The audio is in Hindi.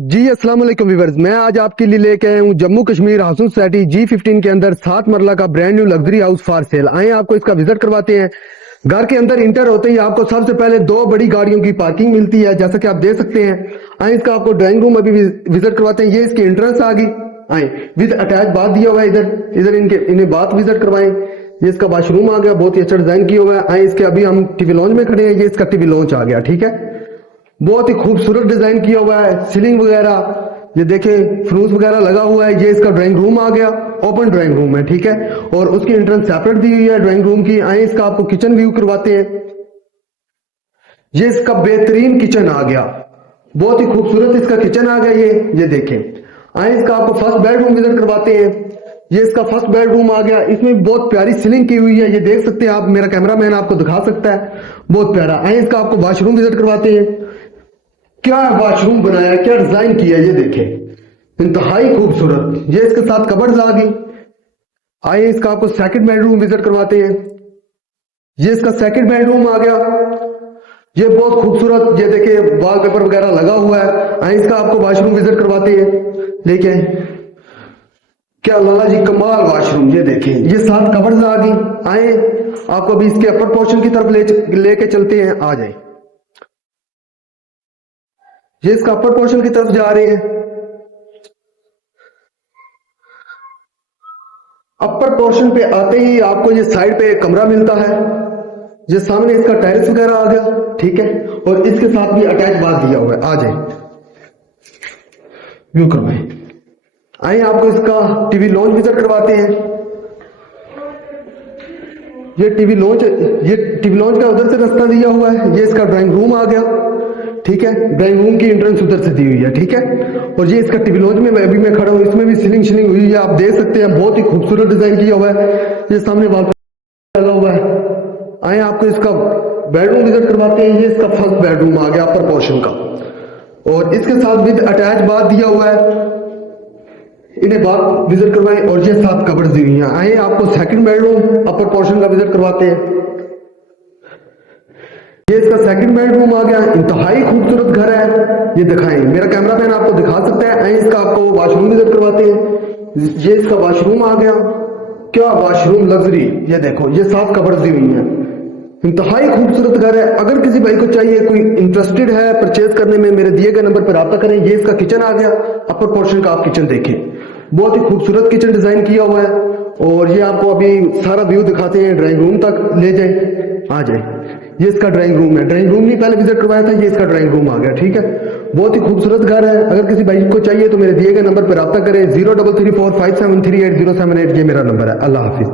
जी अस्सलाम वालेकुम व्यूअर्स, मैं आज आपके लिए लेके आया हूँ Jammu Kashmir housing society G15 के अंदर 7 मरला का brand new luxury house for sale. आए आपको इसका विजिट करवाते हैं। घर के अंदर इंटर होते ही आपको सबसे पहले दो बड़ी गाड़ियों की पार्किंग मिलती है, जैसा कि आप देख सकते हैं। आए इसका आपको ड्राइंग रूम अभी विजिट करवाते हैं। ये इसकी एंट्रेंस आ गई। आए विद अटैच बाथ दिया हुआ है। इधर इन्हें बाथ विजिट करवाएं। ये इसका वॉशरूम आ गया, बहुत ही अच्छा डिजाइन किया हुआ है। आए इसके अभी हम टीवी लॉन्च में खड़े हैं। ये इसका टीवी लॉन्च आ गया, ठीक है। बहुत ही खूबसूरत डिजाइन किया हुआ है। सीलिंग वगैरह ये देखे, फ्रूज वगैरह लगा हुआ है। ये इसका ड्राइंग रूम आ गया, ओपन ड्राइंग रूम है, ठीक है। और उसकी एंट्रेंस सेपरेट दी हुई है ड्राइंग रूम की। आए इसका आपको किचन व्यू करवाते हैं। ये इसका बेहतरीन किचन आ गया, बहुत ही खूबसूरत इसका किचन आ गया। ये देखें। आए इसका आपको फर्स्ट बेडरूम विजिट करवाते हैं। ये इसका फर्स्ट बेडरूम आ गया। इसमें बहुत प्यारी सीलिंग की हुई है, ये देख सकते हैं आप। मेरा कैमरामैन आपको दिखा सकता है, बहुत प्यारा। आए इसका आपको वॉशरूम विजिट करवाते हैं। क्या वॉशरूम बनाया, क्या डिजाइन किया, ये देखें, इंतहाई खूबसूरत। ये इसके साथ कबर्ड्स आ गई। आइए इसका आपको सेकंड बेडरूम विजिट करवाते हैं। ये इसका सेकंड बेडरूम आ गया। ये बहुत खूबसूरत, ये देखिए वॉलपेपर वगैरह लगा हुआ है। आइए इसका आपको वॉशरूम विजिट करवाते हैं। लेके क्या लाला जी कमाल वॉशरूम, ये देखें। ये साथ कबर्ड्स आ गई। आए आपको अभी इसके अपर पोर्शन की तरफ लेके चलते हैं। आ जाए, ये इसका अपर पोर्शन की तरफ जा रहे हैं। अपर पोर्शन पे आते ही आपको ये साइड पे एक कमरा मिलता है। ये सामने इसका टेरेस वगैरह आ गया, ठीक है। और इसके साथ भी अटैच बाथ दिया हुआ है। आ जाए, व्यू करवाएं। आइए आपको इसका टीवी लॉन्च विजिट करवाते हैं। ये टीवी लॉन्च का उधर से रास्ता दिया हुआ है। ये इसका ड्राइंग रूम आ गया, ठीक है। ड्राइंग रूम की एंट्रेंस उधर से दी हुई है, ठीक है। और ये इसका टीवी लॉन्च में अभी मैं खड़ा हूँ। इसमें भी सीलिंग हुई है, आप देख सकते हैं। बहुत ही खूबसूरत डिजाइन किया हुआ है। ये सामने वॉलपेपर लगा हुआ है। आए आपको इसका बेडरूम विजिट करवाते हैं। ये इसका फर्स्ट बेडरूम आ गया अपर पोर्शन का, और इसके साथ विद अटैच बाथ दिया हुआ है। इन्हें बाथ विजिट करवाएं। और ये साथ कबर्ड्स दी हुई हैं। आए आपको सेकंड बेडरूम अपर पोर्शन का विजिट करवाते हैं। ये इसका सेकंड बेडरूम आ गया। इंतहाई खूबसूरत घर है, ये दिखाएं। मेरा कैमरामैन आपको दिखा सकता है। आए इसका आपको वॉशरूम विजिट करवाते हैं। ये इसका वॉशरूम आ गया। क्या वॉशरूम लग्जरी, ये देखो। ये साथ कबर्ड्स दी हुई हैं। इंतहाई खूबसूरत घर है। अगर किसी भाई को चाहिए, कोई इंटरेस्टेड है परचेज करने में, मेरे दिए गए नंबर पर राब्ता करें। ये इसका किचन आ गया, अपर पोर्शन का आप किचन देखें। बहुत ही खूबसूरत किचन डिजाइन किया हुआ है। और ये आपको अभी सारा व्यू दिखाते हैं, ड्राइंग रूम तक ले जाए। आ जाए, ये इसका ड्राइंग रूम है। ड्राइंग रूम नहीं पहले विजिट करवाया था, ये इसका ड्राइंग रूम आ गया, ठीक है। बहुत ही खूबसूरत घर है। अगर किसी भाई को चाहिए तो मेरे दिए गए नंबर पर राब्ता करें। 033457380778 ये मेरा नंबर है। अल्लाह हाफिज।